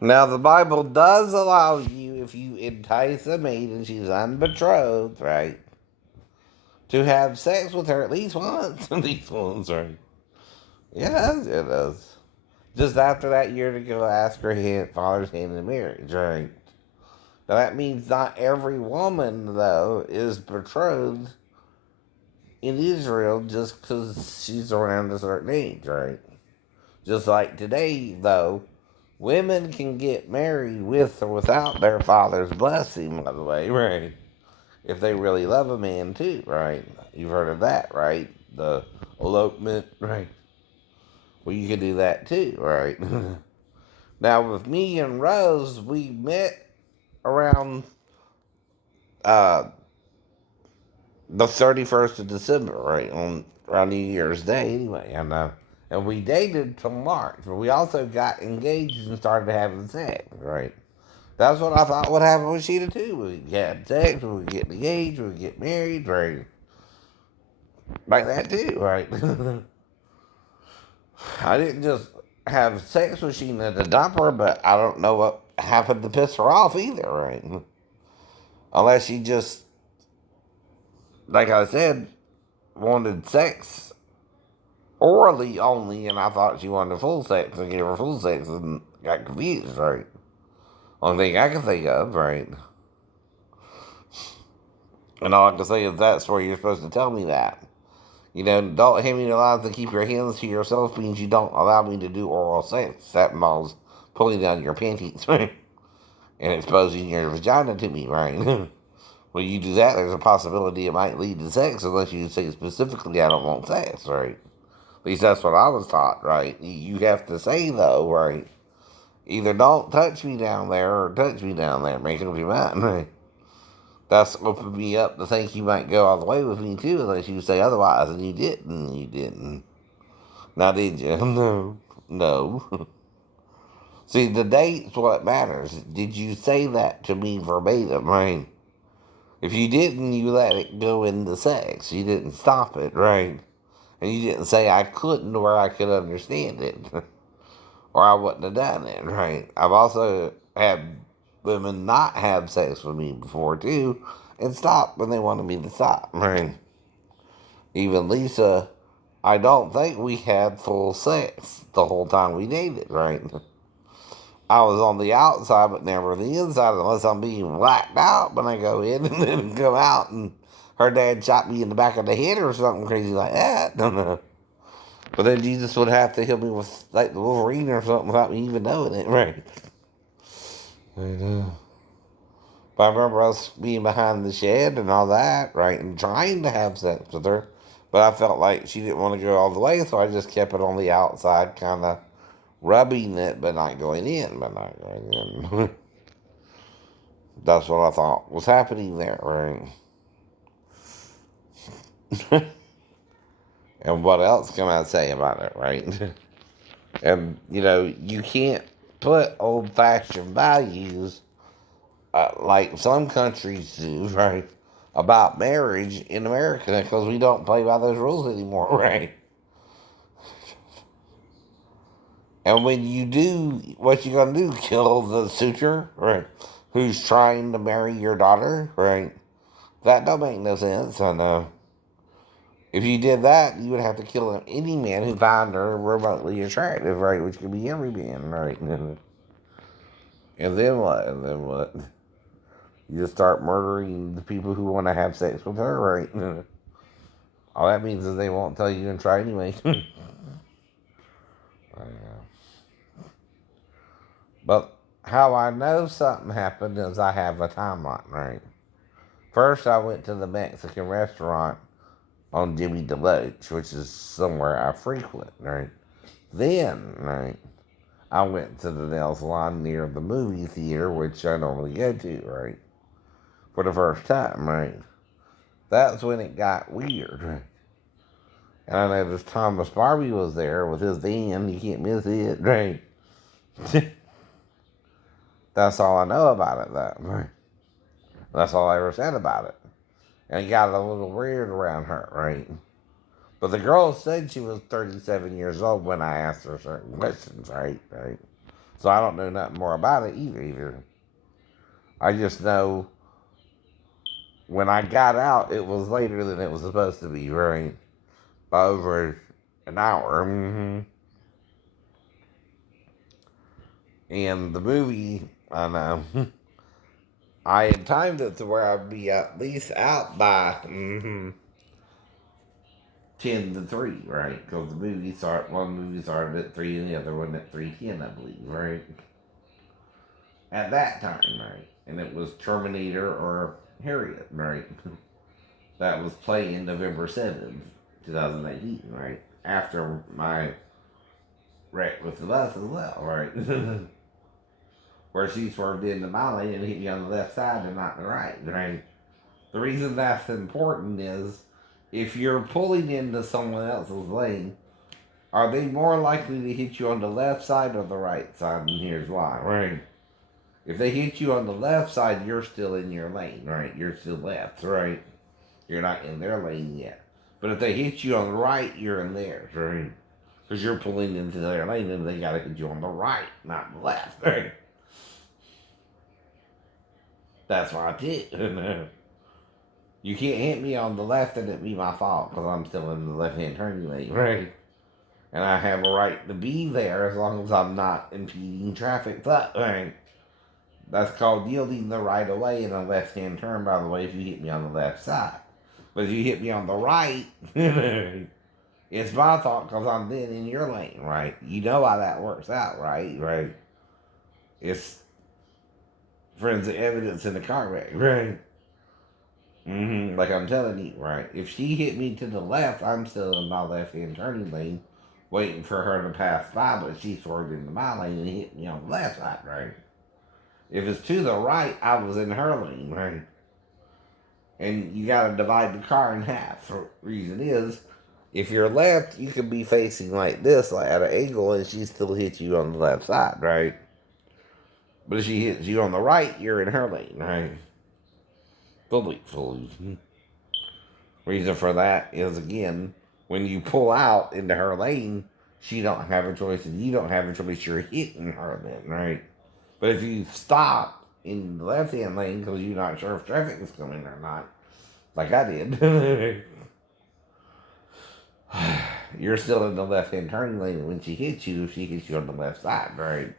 Now, the Bible does allow you, if you entice a maid and she's unbetrothed, right, to have sex with her at least once. At least once, right? Yes, it does. Just after that year to go ask her father's hand in marriage, right? Now, that means not every woman, though, is betrothed in Israel just because she's around a certain age, right? Just like today, though, women can get married with or without their father's blessing, by the way, right? If they really love a man, too, right? You've heard of that, right? The elopement, right? Well, you can do that, too, right? Now, with me and Rose, we met around uh, the 31st of December, right? On around New Year's Day, anyway. And we dated till March, but we also got engaged and started having sex, right? That's what I thought would happen with Sheeta too. We had sex, we would get engaged, we would get married, right? Like that too, right? I didn't just have sex with Sheeta to dump her, but I don't know what happened to piss her off either, right? Unless she just, like I said, wanted sex orally only, and I thought she wanted full sex and gave her full sex and got confused, right? Only thing I can think of, right? And all I can say is that's where you're supposed to tell me that. You know, don't hand me the lines to keep your hands to yourself means you don't allow me to do oral sex. That involves pulling down your panties, right? And exposing your vagina to me, right? When you do that, there's a possibility it might lead to sex unless you say specifically, I don't want sex, right? At least that's what I was taught, right? You have to say, though, right? Either don't touch me down there or touch me down there. Make up your mind, right? That's opened me up to think you might go all the way with me, too, unless you say otherwise, and you didn't. You didn't. Now, did you? No. No. See, the date's what matters. Did you say that to me verbatim, right? If you didn't, you let it go into sex. You didn't stop it, right? And you didn't say I couldn't or I could understand it. Or I wouldn't have done it, right? I've also had women not have sex with me before, too, and stop when they wanted me to stop, right? Even Lisa, I don't think we had full sex the whole time we dated, right? I was on the outside, but never the inside, unless I'm being blacked out when I go in and then come out and her dad shot me in the back of the head or something crazy like that. No, no. But then Jesus would have to hit me with like the Wolverine or something without me even knowing it, right? I know. But I remember us being behind the shed and all that, right, and trying to have sex with her. But I felt like she didn't want to go all the way, so I just kept it on the outside, kind of rubbing it, but not going in, but not going in. That's what I thought was happening there, right? And what else can I say about it, right? And, you know, you can't put old fashioned values like some countries do, right? About marriage in America because we don't play by those rules anymore, right? And when you do, what you gonna do? Kill the suitor, right? Who's trying to marry your daughter, right? That don't make no sense. I know. If you did that, you would have to kill any man who found her remotely attractive, right? Which could be every man, right? And then what? And then what? You just start murdering the people who want to have sex with her, right? All that means is they won't tell you and try anyway. But how I know something happened is I have a timeline, right? First, I went to the Mexican restaurant on Jimmy DeLoach, which is somewhere I frequent, right? Then, right, I went to the nail salon near the movie theater, which I normally go to, right? For the first time, right? That's when it got weird, right? And I noticed Thomas Barbie was there with his van. You can't miss it, right? That's all I know about it, though. Right? That's all I ever said about it. And it got a little weird around her, right? But the girl said she was 37 years old when I asked her certain questions, right? Right? So I don't know nothing more about it either. I just know when I got out, it was later than it was supposed to be, right? By over an hour. And the movie, I know, I had timed it to where I'd be at least out by 10 to 3, right? Because one movie started at 3 and the other one at 3:10, I believe, right? At that time, right? And it was Terminator or Harriet, right? That was playing November 7th, 2018, right? After my wreck with the bus as well, right? Where she swerved into my lane and hit me on the left side and not the right, right? The reason that's important is if you're pulling into someone else's lane, are they more likely to hit you on the left side or the right side? And here's why, right? If they hit you on the left side, you're still in your lane, right? You're still left, right? You're not in their lane yet. But if they hit you on the right, you're in theirs, right? Because you're pulling into their lane and they got to hit you on the right, not the left, right? That's why I did. You can't hit me on the left and it be my fault because I'm still in the left-hand turning lane, right? And I have a right to be there as long as I'm not impeding traffic, right? That's called yielding the right of way in a left-hand turn, by the way, if you hit me on the left side. But if you hit me on the right, it's my fault because I'm then in your lane, right? You know how that works out, right? Right? It's forensic evidence in the car wreck, right? Like I'm telling you, right? If she hit me to the left, I'm still in my left-hand turning lane, waiting for her to pass by, but she swerved into my lane and hit me on the left side, right? If it's to the right, I was in her lane, right? And you gotta divide the car in half. The reason is, if you're left, you could be facing like this, like at an angle, and she still hits you on the left side, right? But if she hits you on the right, you're in her lane, right? Fully. Reason for that is, again, when you pull out into her lane, she don't have a choice and you don't have a choice. You're hitting her then, right? But if you stop in the left-hand lane because you're not sure if traffic is coming or not, like I did, you're still in the left-hand turning lane when she hits you, if she hits you on the left side, right?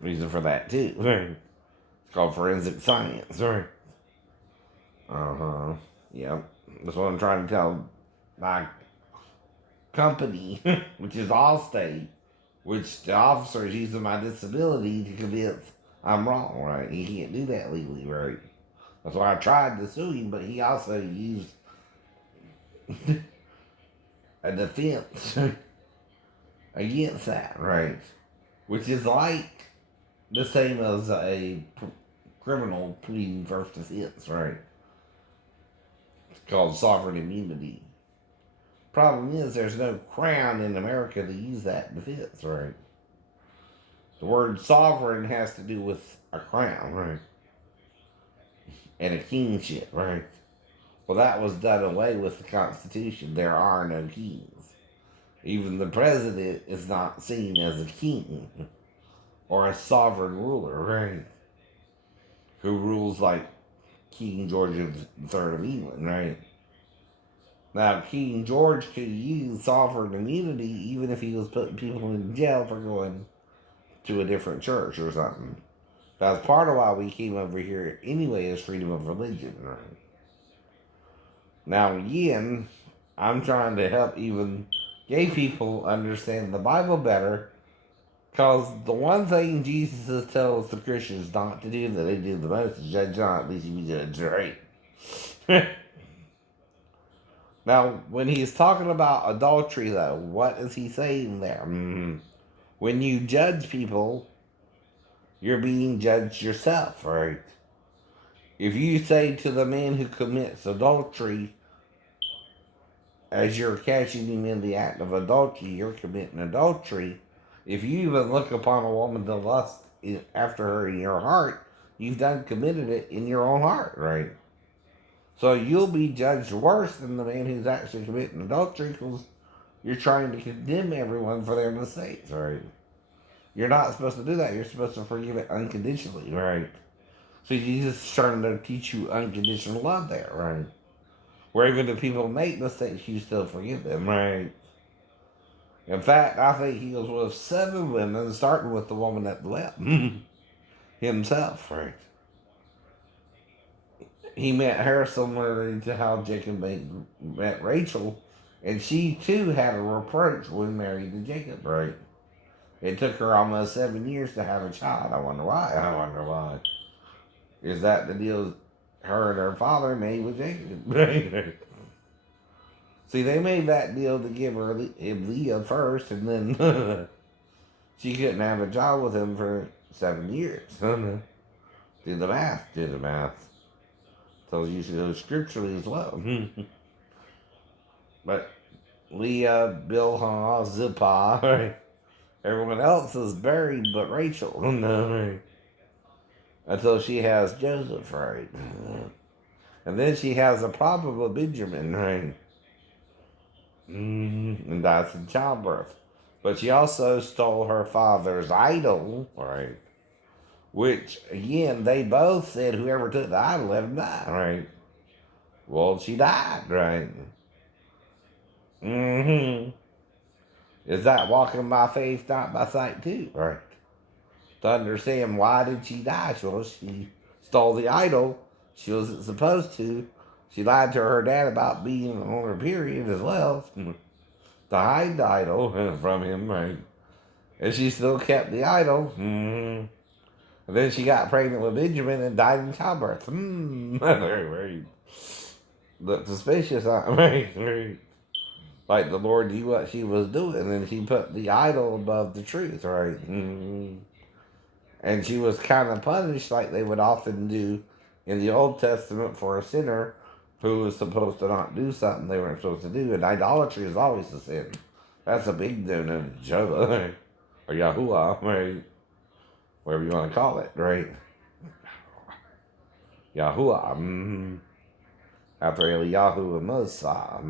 Reason for that, too. Right? It's called forensic science, right? Uh-huh. Yep. That's what I'm trying to tell my company, which is Allstate, which the officer is using my disability to convince I'm wrong, right? He can't do that legally, right? That's why I tried to sue him, but he also used a defense against that, right? Which is like the same as a criminal pleading first offense, right? It's called sovereign immunity. Problem is, there's no crown in America to use that defense, right? The word sovereign has to do with a crown, right? And a kingship, right? Well, that was done away with the Constitution. There are no kings. Even the president is not seen as a king or a sovereign ruler, right? Who rules like King George III of England, right? Now, King George could use sovereign immunity even if he was putting people in jail for going to a different church or something. That's part of why we came over here anyway, is freedom of religion, right? Now, again, I'm trying to help even gay people understand the Bible better, because the one thing Jesus tells the Christians not to do that they do the most is judge not, at least you be judged right. Now, when he's talking about adultery, though, what is he saying there? When you judge people, you're being judged yourself, right? If you say to the man who commits adultery, as you're catching him in the act of adultery, you're committing adultery. If you even look upon a woman to lust after her in your heart, you've done committed it in your own heart, right? So you'll be judged worse than the man who's actually committing adultery, because you're trying to condemn everyone for their mistakes, right? You're not supposed to do that. You're supposed to forgive it unconditionally, right? So Jesus is trying to teach you unconditional love there, right? Where even if people make mistakes, you still forgive them, right? In fact, I think he was with 7 women, starting with the woman at the well himself, right? He met her similarly to how Jacob met Rachel, and she too had a reproach when married to Jacob, right? It took her almost 7 years to have a child. I wonder why. I wonder why. Is that the deal her and her father made with Jacob? Right? See, they made that deal to give her Leah first, and then she couldn't have a child with him for 7 years. Do the math. Do the math. So you should go scripturally as well. But Leah, Bilhah, Zilpah, right? Everyone else is buried but Rachel. Right? Until she has Joseph, right? And then she has a problem with Benjamin, right? And dies in childbirth. But she also stole her father's idol, right? Which, again, they both said whoever took the idol let him die, right? Well, she died, right? Mm-hmm. Is that walking by faith, not by sight, too, right? To understand why did she die? Well, she stole the idol. She wasn't supposed to. She lied to her dad about being on her period as well. To hide the idol from him, right? And she still kept the idol. Mm-hmm. And then she got pregnant with Benjamin and died in childbirth. Very, very suspicious, right? Very, like the Lord knew what she was doing, and she put the idol above the truth, right? And she was kind of punished like they would often do in the Old Testament for a sinner who was supposed to not do something they weren't supposed to do. And idolatry is always a sin. That's a big no-no to Jehovah, or Yahuwah, right? Whatever you want to call it, right? Yahuwah. After Eliyahuw and Moshah.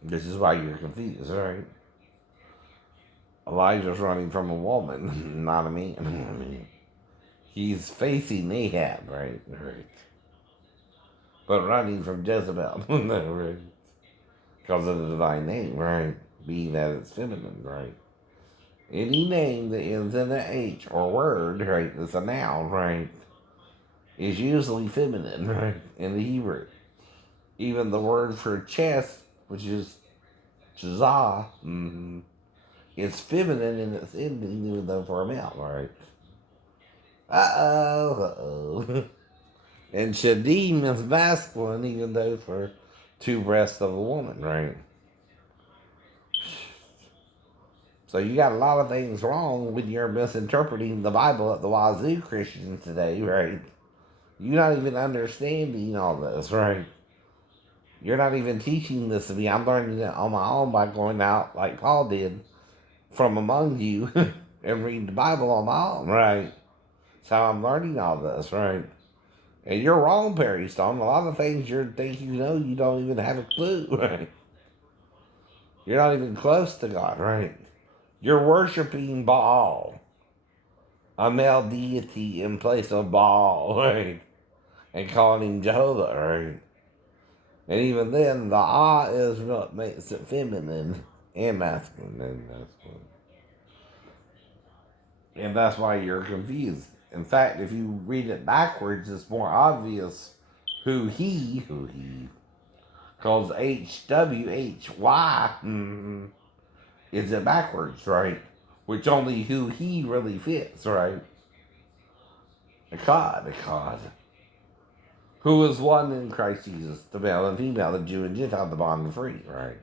This is why you're confused, right? Elijah's running from a woman, not a man. I mean, he's facing Ahab, right? Right. But running from Jezebel, right? Because of the divine name, right? Being that it's feminine, right? Any name that ends in an H or word, right, that's a noun, right, is usually feminine, right, in the Hebrew. Even the word for chest, which is chazah, it's feminine in its ending, even though for a male, right? Uh-oh. And shadim is masculine, even though for 2 breasts of a woman, right? So you got a lot of things wrong when you're misinterpreting the Bible at the wazoo, Christians today, right? You're not even understanding all this, right? You're not even teaching this to me. I'm learning it on my own by going out like Paul did from among you and reading the Bible on my own, right? That's how I'm learning all this, right? And you're wrong, Perry Stone. A lot of things you think you know, you don't even have a clue, right? You're not even close to God, right? You're worshiping Baal, a male deity in place of Baal, right? And calling him Jehovah, right? And even then, the is what makes it feminine and masculine. And that's why you're confused. In fact, if you read it backwards, it's more obvious who he calls HWHY is it backwards, right? Which only who he really fits, right? A God. Who is one in Christ Jesus, the male and female, the Jew and Gentile, the bond and free, right?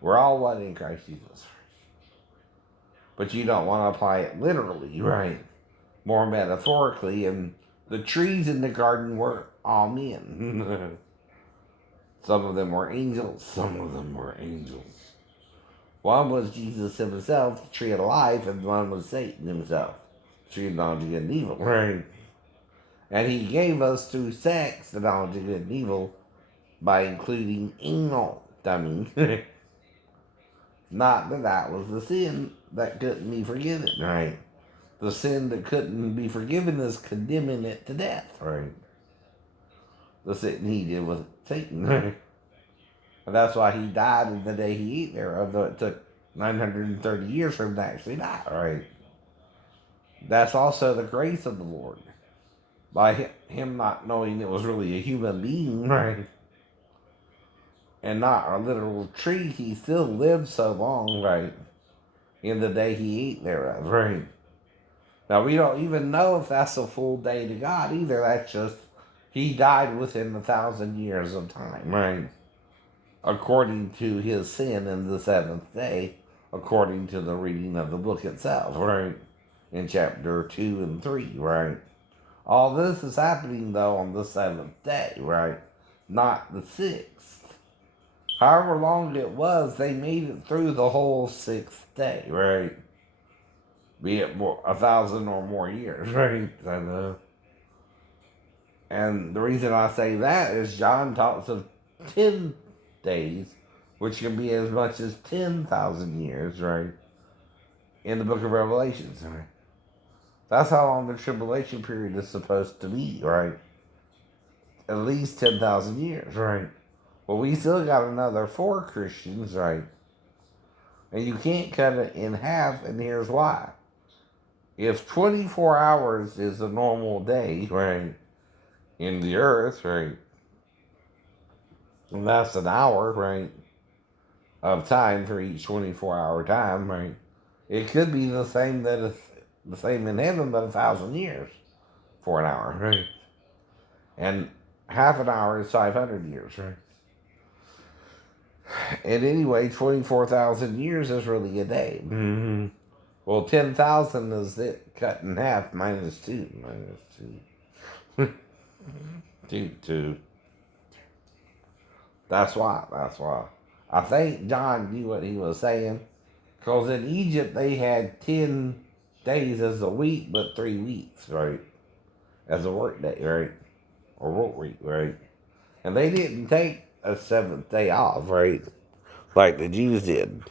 We're all one in Christ Jesus. But you don't want to apply it literally, right? More metaphorically, and the trees in the garden were all men. Some of them were angels, some of them were angels. One was Jesus himself, the tree of life, and one was Satan himself, the tree of knowledge of good and evil, right? And he gave us through sex the knowledge of good and evil, by including anal, dummy. Not that that was the sin that couldn't be forgiven, right? The sin that couldn't be forgiven is condemning it to death, right? The sin he did with Satan, right? And that's why he died in the day he ate there, although it took 930 years for him to actually die, right? That's also the grace of the Lord. By him not knowing it was really a human being, right? And not a literal tree, he still lived so long, right? In the day he ate thereof, right? Now, we don't even know if that's a full day to God either. That's just, he died within 1,000 years of time, right? According to his sin in the seventh day, according to the reading of the book itself, right? In chapter 2 and 3, right? All this is happening, though, on the seventh day, right? Not the sixth. However long it was, they made it through the whole sixth day, right? Be it 1,000 or more years, right? And the reason I say that is John talks of 10 days, which can be as much as 10,000 years, right? In the book of Revelations, right? That's how long the tribulation period is supposed to be, right? At least 10,000 years, right? Well, we still got another 4 Christians, right? And you can't cut it in half, and here's why. If 24 hours is a normal day, right, in the earth, right, and that's an hour, right, of time for each 24-hour time, right, it could be the same the same in heaven, but 1,000 years for an hour, right? And half an hour is 500 years, right? And anyway, 24,000 years is really a day. Mm-hmm. Well, 10,000 is it cut in half, minus 2. Minus 2. 2, 2. That's why. That's why. I think John knew what he was saying. Because in Egypt, they had 10 days as a week, but 3 weeks, right? As a work day, right? Or work week, right? And they didn't take a seventh day off, right? Like the Jews did.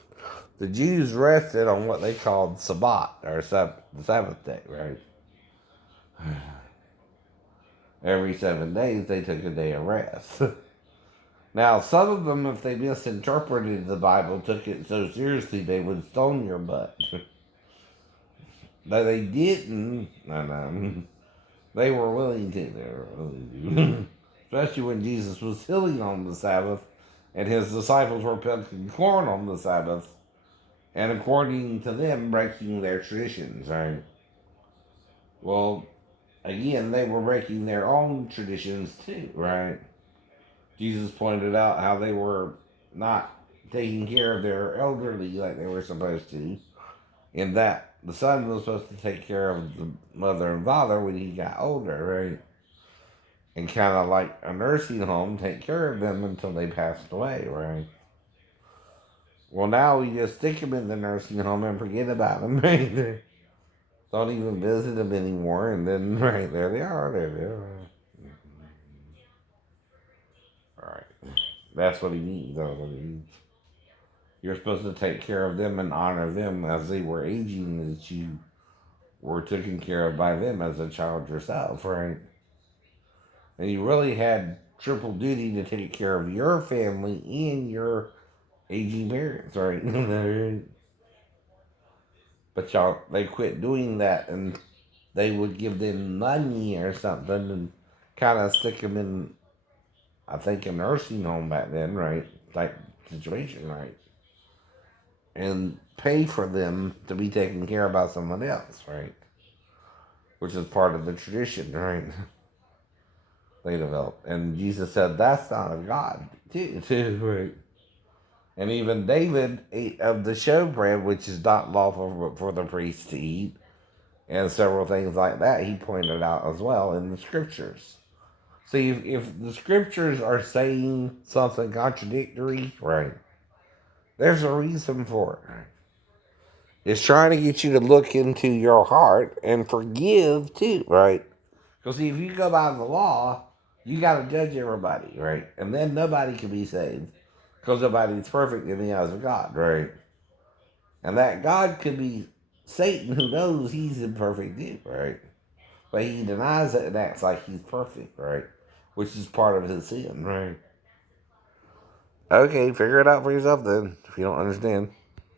The Jews rested on what they called Sabbath, or the seventh day, right? Every 7 days, they took a day of rest. Now, some of them, if they misinterpreted the Bible, took it so seriously they would stone your butt. But they didn't. No. They were willing to. They were willing to. Especially when Jesus was healing on the Sabbath and his disciples were picking corn on the Sabbath. And according to them, breaking their traditions, right? Well, again, they were breaking their own traditions too, right? Jesus pointed out how they were not taking care of their elderly like they were supposed to, in that the son was supposed to take care of the mother and father when he got older, right? And kind of like a nursing home, take care of them until they passed away, right? Well, now we just stick them in the nursing home and forget about them, right? Don't even visit them anymore, and then, right, there they are, there they are. All right. That's what he needs, that's what he needs. You're supposed to take care of them and honor them as they were aging, as you were taken care of by them as a child yourself, right? And you really had triple duty to take care of your family and your aging parents, right? But y'all, they quit doing that, and they would give them money or something and kind of stick them in, I think, a nursing home back then, right? Type situation, right? And pay for them to be taken care of by someone else, right? Which is part of the tradition, right? They developed. And Jesus said that's not of God, too, right? And even David ate of the showbread, which is not lawful for the priest to eat, and several things like that he pointed out as well in the scriptures. See, if the scriptures are saying something contradictory, right, there's a reason for it, right? It's trying to get you to look into your heart and forgive too, right? Because if you go by the law, You got to judge everybody, right? And then nobody can be saved because nobody's perfect in the eyes of God, right? And that God could be Satan, who knows he's imperfect too, right? But he denies it and acts like he's perfect, right? Which is part of his sin, right? Okay, figure it out for yourself then, if you don't understand.